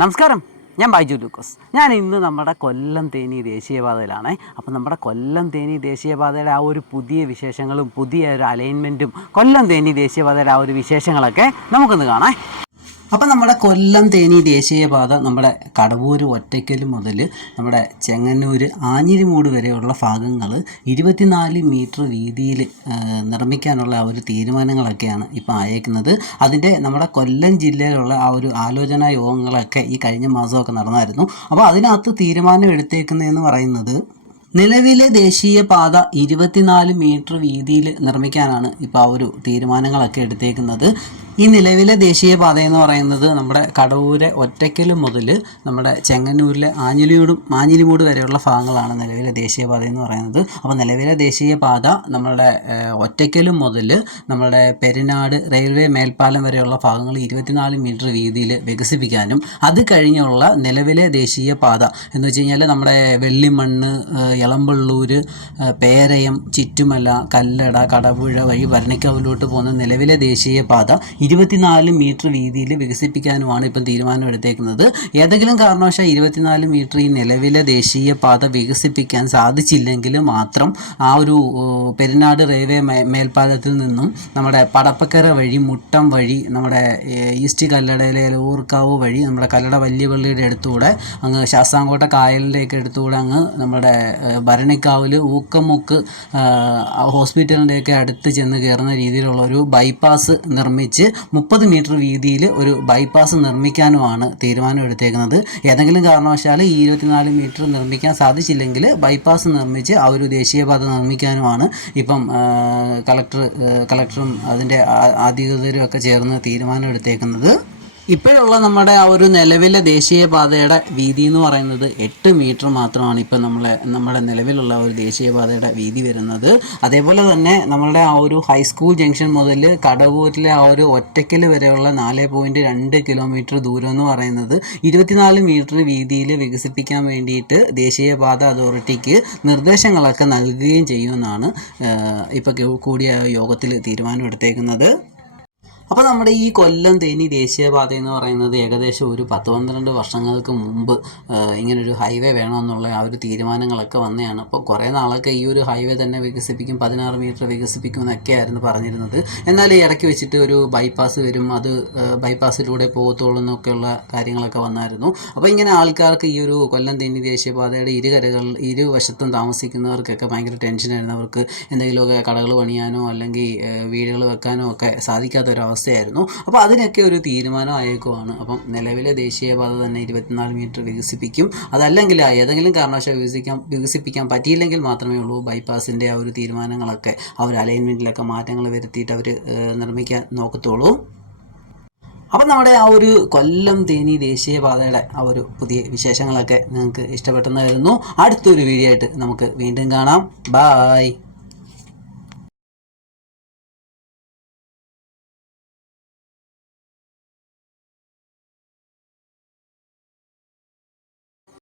നമസ്കാരം. ഞാൻ ബൈജു ലൂക്കോസ്. ഞാൻ ഇന്ന് നമ്മുടെ കൊല്ലം തേനി ദേശീയപാതയിലാണ്. അപ്പം നമ്മുടെ കൊല്ലം തേനി ദേശീയപാതയുടെ ആ ഒരു പുതിയ വിശേഷങ്ങളും പുതിയ ഒരു അലൈൻമെന്റും കൊല്ലം തേനി ദേശീയപാതയുടെ ആ ഒരു വിശേഷങ്ങളൊക്കെ നമുക്കൊന്ന് കാണാം. അപ്പം നമ്മുടെ കൊല്ലം തേനി ദേശീയപാത നമ്മുടെ കടവൂർ ഒറ്റയ്ക്കൽ മുതൽ നമ്മുടെ ചെങ്ങന്നൂർ ആഞ്ഞിരിമൂട് വരെയുള്ള ഭാഗങ്ങൾ ഇരുപത്തിനാല് മീറ്റർ വീതിയിൽ നിർമ്മിക്കാനുള്ള ആ ഒരു തീരുമാനങ്ങളൊക്കെയാണ് ഇപ്പോൾ അയക്കുന്നത് അതിന്റെ നമ്മുടെ കൊല്ലം ജില്ലയിലുള്ള ആ ഒരു ആലോചനാ യോഗങ്ങളൊക്കെ ഈ കഴിഞ്ഞ മാസമൊക്കെ നടന്നായിരുന്നു. അപ്പോൾ അതിനകത്ത് തീരുമാനം എടുത്തേക്കുന്നതെന്ന് പറയുന്നത് നിലവിലെ ദേശീയപാത ഇരുപത്തിനാല് മീറ്റർ വീതിയിൽ നിർമ്മിക്കാനാണ് ഇപ്പോൾ ആ ഒരു തീരുമാനങ്ങളൊക്കെ എടുത്തേക്കുന്നത്. ഈ നിലവിലെ ദേശീയപാത എന്ന് പറയുന്നത് നമ്മുടെ കടവൂരെ ഒറ്റയ്ക്കൽ മുതൽ നമ്മുടെ ചെങ്ങന്നൂരിലെ ആഞ്ഞിലിയോടും മാഞ്ഞിലിമൂട് വരെയുള്ള ഭാഗങ്ങളാണ് നിലവിലെ ദേശീയപാത എന്ന് പറയുന്നത്. അപ്പോൾ നിലവിലെ ദേശീയപാത നമ്മുടെ ഒറ്റയ്ക്കൽ മുതൽ നമ്മുടെ പെരിനാട് റെയിൽവേ മേൽപ്പാലം വരെയുള്ള ഭാഗങ്ങൾ ഇരുപത്തിനാല് മീറ്റർ വീതിയിൽ വികസിപ്പിക്കാനും അത് കഴിഞ്ഞുള്ള നിലവിലെ ദേശീയപാത എന്ന് വെച്ച് കഴിഞ്ഞാൽ നമ്മുടെ വെള്ളിമണ്ണ് ഇളമ്പള്ളൂർ പേരയം ചിറ്റുമല കല്ലട കടപുഴ വഴി ഭരണിക്കാവിലോട്ട് പോകുന്ന നിലവിലെ ദേശീയപാത ഇരുപത്തിനാല് മീറ്റർ വീതിയിൽ വികസിപ്പിക്കാനുമാണ് ഇപ്പം തീരുമാനമെടുത്തേക്കുന്നത് ഏതെങ്കിലും കാരണവശാൽ ഇരുപത്തിനാല് മീറ്റർ ഈ നിലവിലെ ദേശീയ പാത വികസിപ്പിക്കാൻ സാധിച്ചില്ലെങ്കിൽ മാത്രം ആ ഒരു പെരിനാട് റെയിൽവേ മേൽപ്പാലത്തിൽ നിന്നും നമ്മുടെ പടപ്പക്കര വഴി മുട്ടം വഴി നമ്മുടെ ഈസ്റ്റ് കല്ലടയിലെ ലൂർക്കാവ് വഴി നമ്മുടെ കല്ലട വല്യപള്ളിയുടെ അടുത്തൂടെ അങ്ങ് ശാസ്താംകോട്ട കായലിന്റെയൊക്കെ അടുത്തൂടെ അങ്ങ് നമ്മുടെ ഭരണിക്കാവിൽ ഊക്കമുക്ക് ഹോസ്പിറ്റലിന്റെയൊക്കെ അടുത്ത് ചെന്ന് കയറുന്ന രീതിയിലുള്ള ഒരു ബൈപ്പാസ് നിർമ്മിച്ച് മുപ്പത് മീറ്റർ വീതിയിൽ ഒരു ബൈപ്പാസ് നിർമ്മിക്കാനുമാണ് തീരുമാനം എടുത്തേക്കുന്നത്. ഏതെങ്കിലും കാരണവശാൽ ഈ ഇരുപത്തിനാല് മീറ്റർ നിർമ്മിക്കാൻ സാധിച്ചില്ലെങ്കിൽ ബൈപ്പാസ് നിർമ്മിച്ച് ആ ഒരു ദേശീയപാത നിർമ്മിക്കാനുമാണ് ഇപ്പം കളക്ടർ കളക്ടറും അതിന്റെ അധികൃതരും ഒക്കെ ചേർന്ന് തീരുമാനം എടുത്തേക്കുന്നത്. ഇപ്പോഴുള്ള നമ്മുടെ ആ ഒരു നിലവിലെ ദേശീയപാതയുടെ വീതി എന്ന് പറയുന്നത് എട്ട് മീറ്റർ മാത്രമാണ് ഇപ്പം നമ്മളെ നമ്മുടെ നിലവിലുള്ള ഒരു ദേശീയപാതയുടെ വീതി വരുന്നത്. അതേപോലെ തന്നെ നമ്മളുടെ ആ ഒരു ഹൈസ്കൂൾ ജംഗ്ഷൻ മുതൽ കടവൂരിലെ ആ ഒരു ഒറ്റയ്ക്കൽ വരെയുള്ള നാല് പോയിന്റ് രണ്ട് കിലോമീറ്റർ ദൂരം എന്ന് പറയുന്നത് ഇരുപത്തിനാല് മീറ്റർ വീതിയിൽ വികസിപ്പിക്കാൻ വേണ്ടിയിട്ട് ദേശീയപാത അതോറിറ്റിക്ക് നിർദ്ദേശങ്ങളൊക്കെ നൽകുകയും ചെയ്യുമെന്നാണ് ഇപ്പോൾ കൂടിയ യോഗത്തിൽ തീരുമാനമെടുത്തേക്കുന്നത്. അപ്പോൾ നമ്മുടെ ഈ കൊല്ലം തേനി ദേശീയപാത എന്ന് പറയുന്നത് ഏകദേശം ഒരു പത്ത് പന്ത്രണ്ട് വർഷങ്ങൾക്ക് മുമ്പ് ഇങ്ങനെ ഇങ്ങനൊരു ഹൈവേ വേണമെന്നുള്ള ആ ഒരു തീരുമാനങ്ങളൊക്കെ വന്നതാണ് അപ്പോൾ കുറേ നാളൊക്കെ ഈ ഒരു ഹൈവേ തന്നെ വികസിപ്പിക്കും പതിനാറ് മീറ്റർ വികസിപ്പിക്കും എന്നൊക്കെയായിരുന്നു പറഞ്ഞിരുന്നത്. എന്നാൽ ഈ ഇടയ്ക്ക് വെച്ചിട്ട് ഒരു ബൈപ്പാസ് വരും അത് ബൈപ്പാസിലൂടെ പോകത്തുള്ളൂ എന്നൊക്കെയുള്ള കാര്യങ്ങളൊക്കെ വന്നായിരുന്നു. അപ്പോൾ ഇങ്ങനെ ആൾക്കാർക്ക് ഈ ഒരു കൊല്ലം തേനി ദേശീയപാതയുടെ ഇരുകരകൾ ഇരുവശത്തും താമസിക്കുന്നവർക്കൊക്കെ ഭയങ്കര ടെൻഷനായിരുന്നു അവർക്ക് എന്തെങ്കിലുമൊക്കെ കടകൾ പണിയാനോ അല്ലെങ്കിൽ വീടുകൾ വെക്കാനോ ഒക്കെ സാധിക്കാത്ത ഒരു അവസ്ഥയായിരുന്നു അപ്പോൾ അതിനൊക്കെ ഒരു തീരുമാനം ആയേക്കുവാണ്. അപ്പം നിലവിലെ ദേശീയപാത തന്നെ ഇരുപത്തിനാല് മീറ്റർ വികസിപ്പിക്കും. അതല്ലെങ്കിൽ ഏതെങ്കിലും കാരണവശാൽ വികസിക്കാൻ വികസിപ്പിക്കാൻ പറ്റിയില്ലെങ്കിൽ മാത്രമേ ഉള്ളൂ ബൈപ്പാസിന്റെ ആ ഒരു തീരുമാനങ്ങളൊക്കെ. ആ ഒരു അലൈൻമെന്റിലൊക്കെ മാറ്റങ്ങൾ വരുത്തിയിട്ട് അവർ നിർമ്മിക്കാൻ നോക്കത്തുള്ളൂ. അപ്പം നമ്മുടെ ആ ഒരു കൊല്ലം തേനി ദേശീയപാതയുടെ ആ ഒരു പുതിയ വിശേഷങ്ങളൊക്കെ നിങ്ങൾക്ക് ഇഷ്ടപ്പെട്ടെന്നായിരുന്നു. അടുത്തൊരു വീഡിയോ ആയിട്ട് നമുക്ക് വീണ്ടും കാണാം. ബായ്